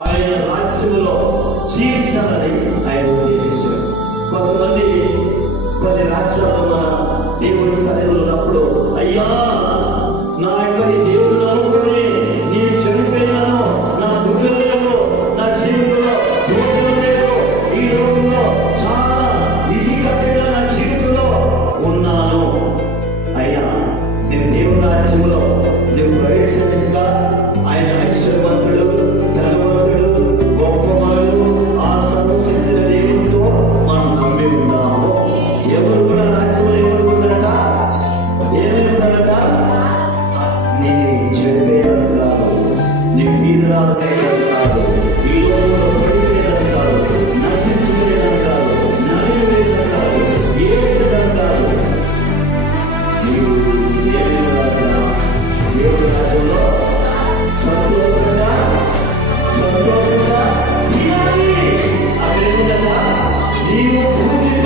ఆయన రాజ్యంలో జీవించాలని ఆయన ఉద్దేశించారు. కొంతమంది కొన్ని రాజ్యాల్లో మన దేవుడి సన్నిధిలో ఉన్నప్పుడు, అయ్యా నా యొక్క దేవుడు నమ్ముకొని నేను చనిపోయినాను, నా గుడ్డలేవు, నా జీవితంలో దేవుడు లేదు, ఈ లోకంలో చాలా విధిగతంగా నా జీవితంలో ఉన్నాను, అయినా నేను దేవుని రాజ్యంలో నువ్వు ప్రవేశించగా ఆయన ఐశ్వర్యవంతుడు, ధనవంతుడు, గొప్పవాడు, ఆ సర్వశక్తుల దేవుడితో మనం నమ్మి ఉన్నాము. ఎవరు కూడా రాజ్యంలో ఏమనుకుంటారట, ఏమనుకుంటారట, నేను చెప్పేదని కాదు, నీ బీదరాలని కాదు, ఈ లోకంలో పడిపోయేదని కాదు, నశించుకునేదని కాదు, నలిగిపోయేదని కాదు, ఏడ్చేదని కాదు, నీవు దేవుని రాజ్యంలో సంతోషంగా తీయాలి. అదేవిధంగా నీవు భూమి మీద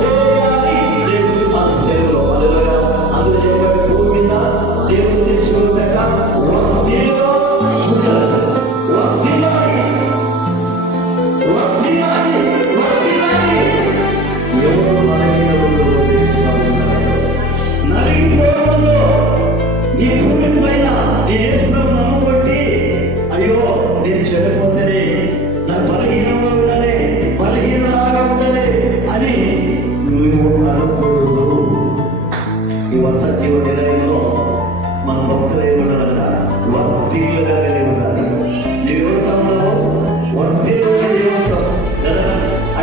చేయాలి. దేవుడు మన దేవుడు అదేవిధంగా అందులో చెప్పబడి భూమి మీద దేవుడు తెలుసుకుంటాక నలిగిపోవడంలో ఈ భూమి పైన యేసును నమ్మబట్టి, అయ్యో నేను చనిపోతేనే నాకు బలహీనంగా ఉండాలి, బలహీనలాగా ఉండాలి అని నువ్వు అనుకోడు. ఈ వసతి నిలయంలో మన భక్తులు ఏమన్నారంట, వర్తిలుగా కలిగి ఉండాలి. నీ యువతంలో వర్తిలుగా ఏమంటావు కదా,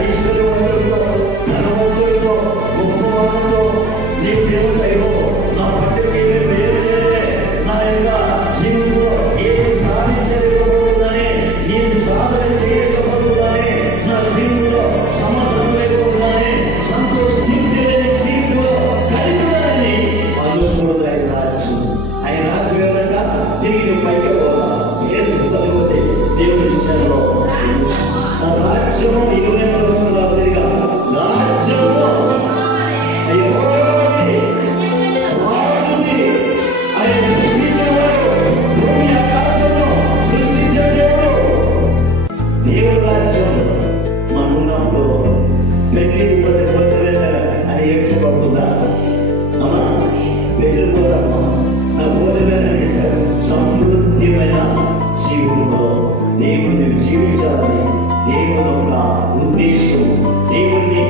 ఐశ్వర్యవంతులతో, ధనవంతులతో, గొప్పవాళ్ళతో నీవు దేవుడు, అయ్యో నా పట్టుకి నా యొక్క జీవితంలో ఏది సాధించలేకపోతుందని, నేను సాధన చేయలేకపోతుందని, నా జీవితంలో సమర్థం లేకపోతుందని, సంతోషించే జీవితంలో కలిగినారని అనుకూడదు. ఆయన రాజ్యం, ఆయన రాజ్యం ఏమంట, తిరిగి పైకి పోతా దేవుడు కలిగితే దేవుడి విషయంలో నా రాజ్యము 20 రోజులు తిరిగా రాజ్యము అయ్యో దేవుడు రాజ్యం మనం ఉన్నప్పుడు పెళ్లి అని ఏడ్చబడుతుందా అమ్మా? పెళ్లి పోదమ్మా, నా పోదలేదని సమృద్ధిమైన జీవితంలో దేవుడిని జీవించాలని దేవుని యొక్క ఉద్దేశం, దేవుడిని